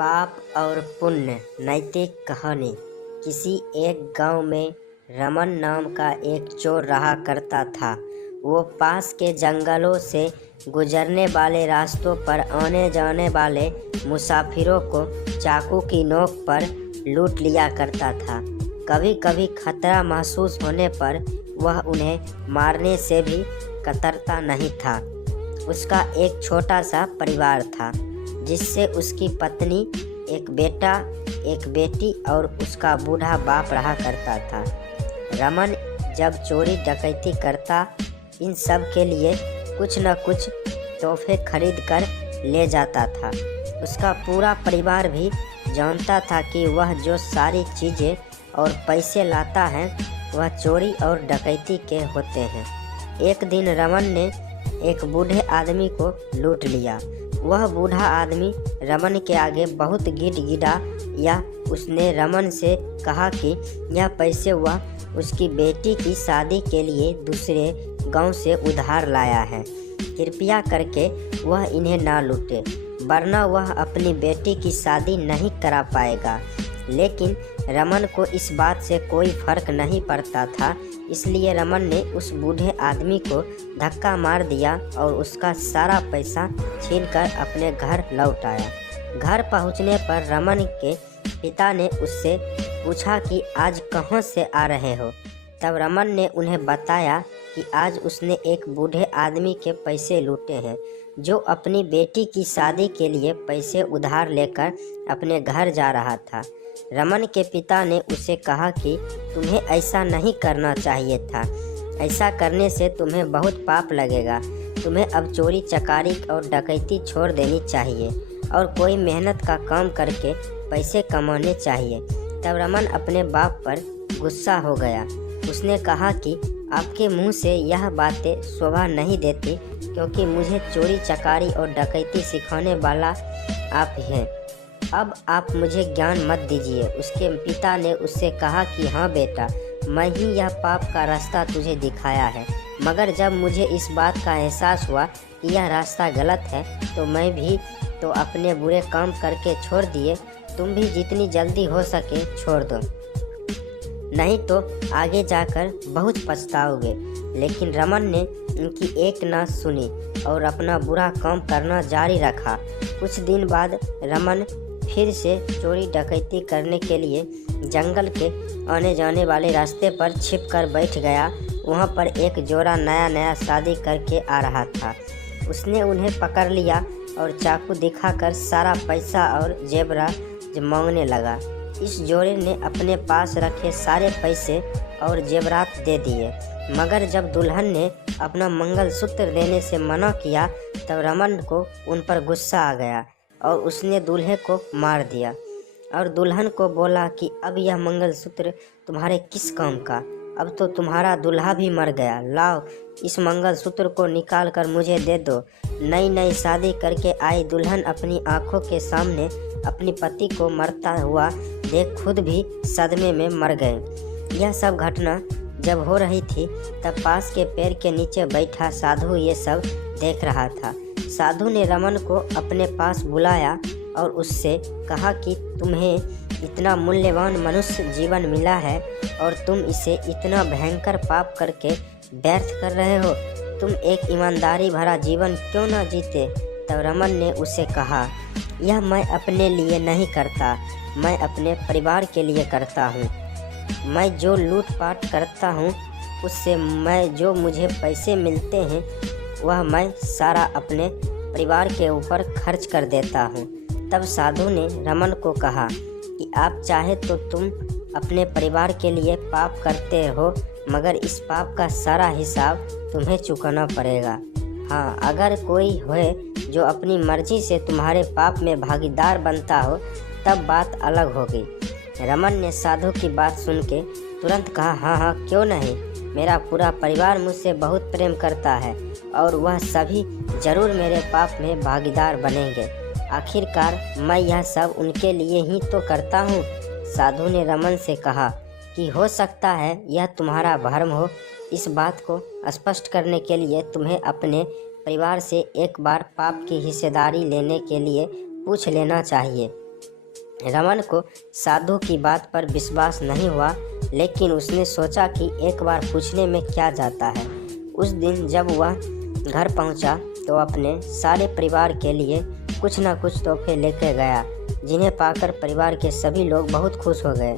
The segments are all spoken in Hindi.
पाप और पुण्य नैतिक कहानी। किसी एक गांव में रमन नाम का एक चोर रहा करता था। वो पास के जंगलों से गुजरने वाले रास्तों पर आने जाने वाले मुसाफिरों को चाकू की नोक पर लूट लिया करता था। कभी कभी खतरा महसूस होने पर वह उन्हें मारने से भी कतरता नहीं था। उसका एक छोटा सा परिवार था, जिससे उसकी पत्नी, एक बेटा, एक बेटी और उसका बूढ़ा बाप रहा करता था। रमन जब चोरी डकैती करता, इन सब के लिए कुछ न कुछ तोहफे खरीद कर ले जाता था। उसका पूरा परिवार भी जानता था कि वह जो सारी चीज़ें और पैसे लाता है वह चोरी और डकैती के होते हैं। एक दिन रमन ने एक बूढ़े आदमी को लूट लिया। वह बूढ़ा आदमी रमन के आगे बहुत गिड़गिड़ा या उसने रमन से कहा कि यह पैसे वह उसकी बेटी की शादी के लिए दूसरे गांव से उधार लाया है। कृपया करके वह इन्हें ना लूटे, वरना वह अपनी बेटी की शादी नहीं करा पाएगा। लेकिन रमन को इस बात से कोई फर्क नहीं पड़ता था, इसलिए रमन ने उस बूढ़े आदमी को धक्का मार दिया और उसका सारा पैसा छीनकर अपने घर लौट आया। घर पहुंचने पर रमन के पिता ने उससे पूछा कि आज कहां से आ रहे हो। तब रमन ने उन्हें बताया कि आज उसने एक बूढ़े आदमी के पैसे लूटे हैं, जो अपनी बेटी की शादी के लिए पैसे उधार लेकर अपने घर जा रहा था। रमन के पिता ने उसे कहा कि तुम्हें ऐसा नहीं करना चाहिए था। ऐसा करने से तुम्हें बहुत पाप लगेगा। तुम्हें अब चोरी चकारी और डकैती छोड़ देनी चाहिए और कोई मेहनत का काम करके पैसे कमाने चाहिए। तब रमन अपने बाप पर गुस्सा हो गया। उसने कहा कि आपके मुंह से यह बातें शोभा नहीं देती, क्योंकि मुझे चोरी चकारी और डकैती सिखाने वाला आप हैं। अब आप मुझे ज्ञान मत दीजिए। उसके पिता ने उससे कहा कि हाँ बेटा, मैं ही यह पाप का रास्ता तुझे दिखाया है, मगर जब मुझे इस बात का एहसास हुआ कि यह रास्ता गलत है तो मैं भी तो अपने बुरे काम करके छोड़ दिए। तुम भी जितनी जल्दी हो सके छोड़ दो, नहीं तो आगे जाकर बहुत पछताओगे। लेकिन रमन ने उनकी एक ना सुनी और अपना बुरा काम करना जारी रखा। कुछ दिन बाद रमन फिर से चोरी डकैती करने के लिए जंगल के आने जाने वाले रास्ते पर छिप कर बैठ गया। वहाँ पर एक जोड़ा नया नया शादी करके आ रहा था। उसने उन्हें पकड़ लिया और चाकू दिखाकर सारा पैसा और जेवरात मांगने लगा। इस जोड़े ने अपने पास रखे सारे पैसे और जेवरात दे दिए, मगर जब दुल्हन ने अपना मंगलसूत्र देने से मना किया तब रमन को उन पर गुस्सा आ गया और उसने दूल्हे को मार दिया और दुल्हन को बोला कि अब यह मंगलसूत्र तुम्हारे किस काम का? अब तो तुम्हारा दूल्हा भी मर गया। लाओ, इस मंगलसूत्र को निकाल कर मुझे दे दो। नई नई शादी करके आई दुल्हन अपनी आंखों के सामने अपनी पति को मरता हुआ देख खुद भी सदमे में मर गए। यह सब घटना जब हो रही थी तब पास के पेड़ के नीचे बैठा साधु ये सब देख रहा था। साधु ने रमन को अपने पास बुलाया और उससे कहा कि तुम्हें इतना मूल्यवान मनुष्य जीवन मिला है और तुम इसे इतना भयंकर पाप करके व्यर्थ कर रहे हो। तुम एक ईमानदारी भरा जीवन क्यों ना जीते? तब रमन ने उसे कहा, यह मैं अपने लिए नहीं करता, मैं अपने परिवार के लिए करता हूँ। मैं जो लूटपाट करता हूँ उससे जो मुझे पैसे मिलते हैं वह मैं सारा अपने परिवार के ऊपर खर्च कर देता हूँ। तब साधु ने रमन को कहा कि आप चाहे तो तुम अपने परिवार के लिए पाप करते हो, मगर इस पाप का सारा हिसाब तुम्हें चुकाना पड़ेगा। हाँ, अगर कोई है जो अपनी मर्जी से तुम्हारे पाप में भागीदार बनता हो तब बात अलग होगी। रमन ने साधु की बात सुन के तुरंत कहा, हाँ हाँ, क्यों नहीं। मेरा पूरा परिवार मुझसे बहुत प्रेम करता है और वह सभी जरूर मेरे पाप में भागीदार बनेंगे। आखिरकार मैं यह सब उनके लिए ही तो करता हूँ। साधु ने रमन से कहा कि हो सकता है यह तुम्हारा भ्रम हो। इस बात को स्पष्ट करने के लिए तुम्हें अपने परिवार से एक बार पाप की हिस्सेदारी लेने के लिए पूछ लेना चाहिए। रमन को साधु की बात पर विश्वास नहीं हुआ, लेकिन उसने सोचा कि एक बार पूछने में क्या जाता है। उस दिन जब वह घर पहुंचा तो अपने सारे परिवार के लिए कुछ न कुछ तोहफे लेकर गया, जिन्हें पाकर परिवार के सभी लोग बहुत खुश हो गए।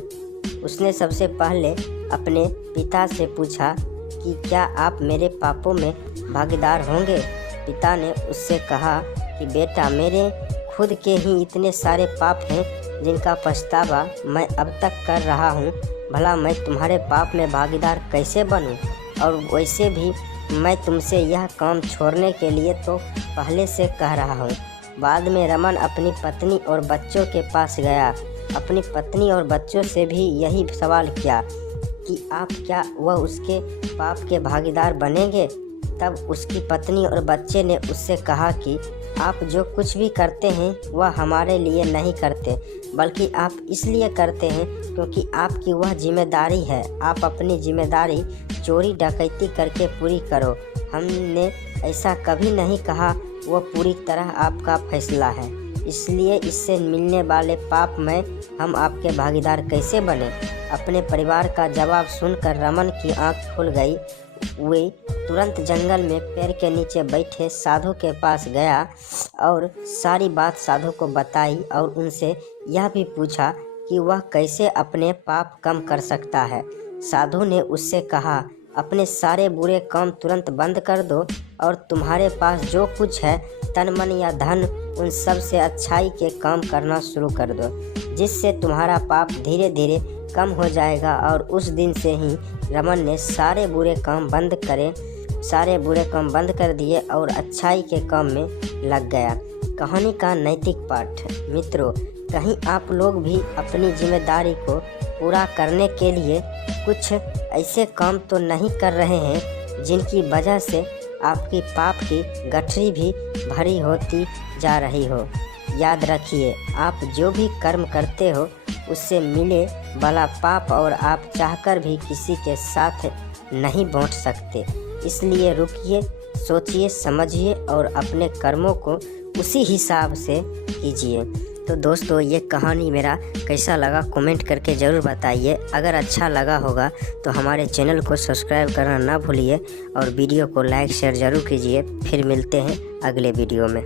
उसने सबसे पहले अपने पिता से पूछा कि क्या आप मेरे पापों में भागीदार होंगे। पिता ने उससे कहा कि बेटा, मेरे खुद के ही इतने सारे पाप हैं जिनका पछतावा मैं अब तक कर रहा हूँ। भला मैं तुम्हारे पाप में भागीदार कैसे बनूँ? और वैसे भी मैं तुमसे यह काम छोड़ने के लिए तो पहले से कह रहा हूँ। बाद में रमन अपनी पत्नी और बच्चों के पास गया। अपनी पत्नी और बच्चों से भी यही सवाल किया कि आप क्या वह उसके पाप के भागीदार बनेंगे। तब उसकी पत्नी और बच्चे ने उससे कहा कि आप जो कुछ भी करते हैं वह हमारे लिए नहीं करते, बल्कि आप इसलिए करते हैं क्योंकि आपकी वह जिम्मेदारी है। आप अपनी जिम्मेदारी चोरी डकैती करके पूरी करो। हमने ऐसा कभी नहीं कहा। वह पूरी तरह आपका फैसला है, इसलिए इससे मिलने वाले पाप में हम आपके भागीदार कैसे बने। अपने परिवार का जवाब सुनकर रमन की आंख खुल गई। वे तुरंत जंगल में पेड़ के नीचे बैठे साधु के पास गया और सारी बात साधु को बताई और उनसे यह भी पूछा कि वह कैसे अपने पाप कम कर सकता है। साधु ने उससे कहा, अपने सारे बुरे काम तुरंत बंद कर दो और तुम्हारे पास जो कुछ है, तन मन या धन, उन सब से अच्छाई के काम करना शुरू कर दो, जिससे तुम्हारा पाप धीरे धीरे कम हो जाएगा। और उस दिन से ही रमन ने सारे बुरे काम बंद कर दिए और अच्छाई के काम में लग गया। कहानी का नैतिक पाठ। मित्रों, कहीं आप लोग भी अपनी जिम्मेदारी को पूरा करने के लिए कुछ ऐसे काम तो नहीं कर रहे हैं जिनकी वजह से आपकी पाप की गठरी भी भरी होती जा रही हो। याद रखिए, आप जो भी कर्म करते हो उससे मिले वाला पाप और आप चाहकर भी किसी के साथ नहीं बांट सकते। इसलिए रुकिए, सोचिए, समझिए और अपने कर्मों को उसी हिसाब से कीजिए। तो दोस्तों, ये कहानी मेरा कैसा लगा कमेंट करके ज़रूर बताइए। अगर अच्छा लगा होगा तो हमारे चैनल को सब्सक्राइब करना ना भूलिए और वीडियो को लाइक शेयर ज़रूर कीजिए। फिर मिलते हैं अगले वीडियो में।